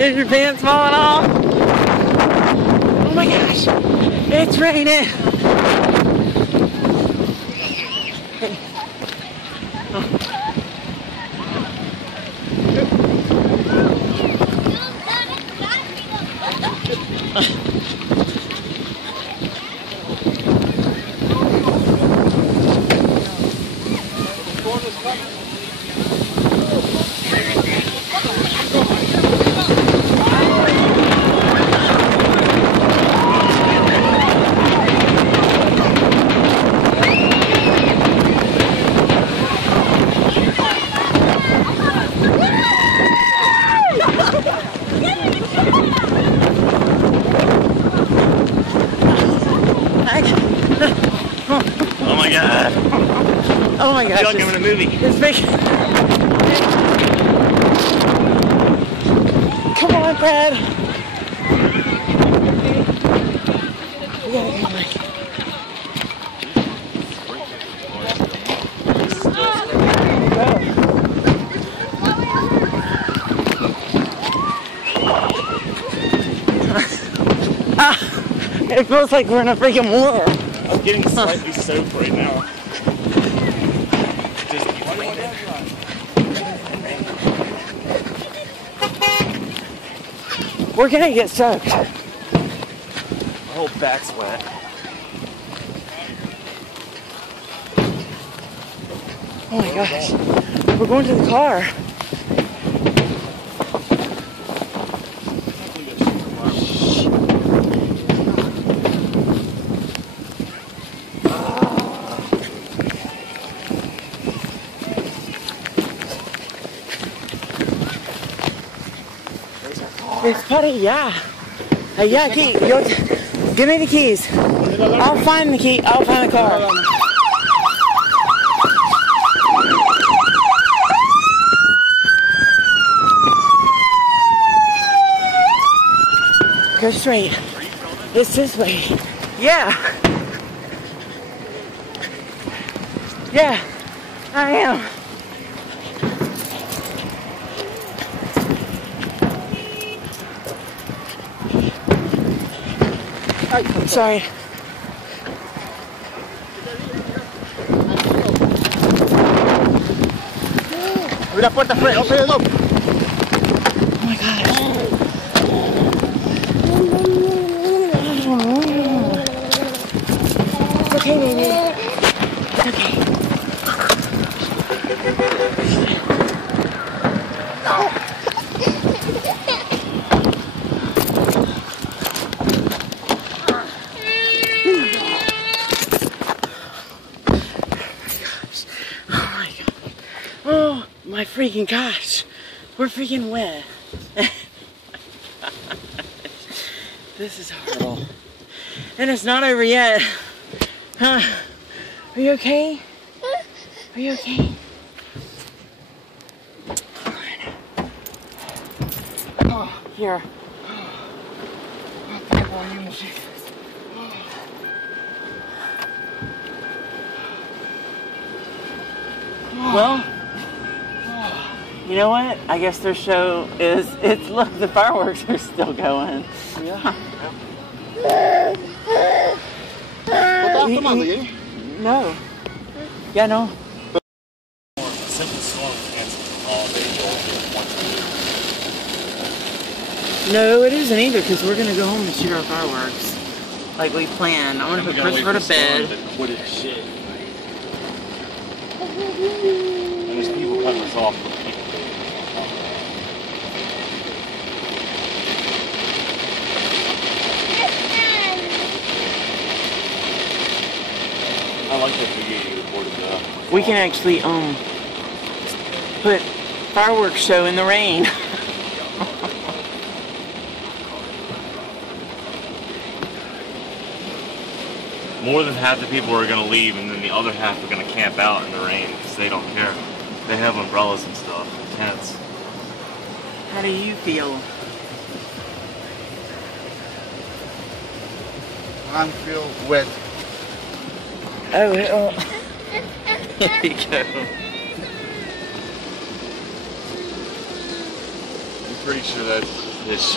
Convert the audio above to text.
Is your pants falling off? Oh my gosh, it's raining. Oh my god. Oh my gosh. I feel like I'm in a movie. It's big. Come on, Brad. We gotta go like. It feels like we're in a freaking war. I'm getting slightly soaked right now. Just raining. We're gonna get soaked. My whole back's wet. Oh my gosh. We're going to the car. It's putty, yeah. Yeah, key. Give me the keys. I'll find the key. I'll find the car. Go straight. It's this way. Yeah. Yeah, I am. I'm sorry. Abre la puerta, Fred. Open it up. Oh my gosh. It's okay, baby. It's okay. Oh my freaking gosh, we're freaking wet. This is horrible. And it's not over yet. Huh? Are you okay? Are you okay? Oh, here. Well, you know what? I guess their show is, look, the fireworks are still going. Yeah. No. Yeah, no. No, it isn't either, because we're going to go home and shoot our fireworks. Like we planned. I want to put Christopher to bed. What is shit? And there's people cutting us off. I like that video you recorded that. We can actually put fireworks show in the rain. More than half the people are going to leave, and then the other half are going to camp out in the rain because they don't care. They have umbrellas and stuff, tents. How do you feel? I feel wet. Oh, well. There you go. I'm pretty sure that's his shirt.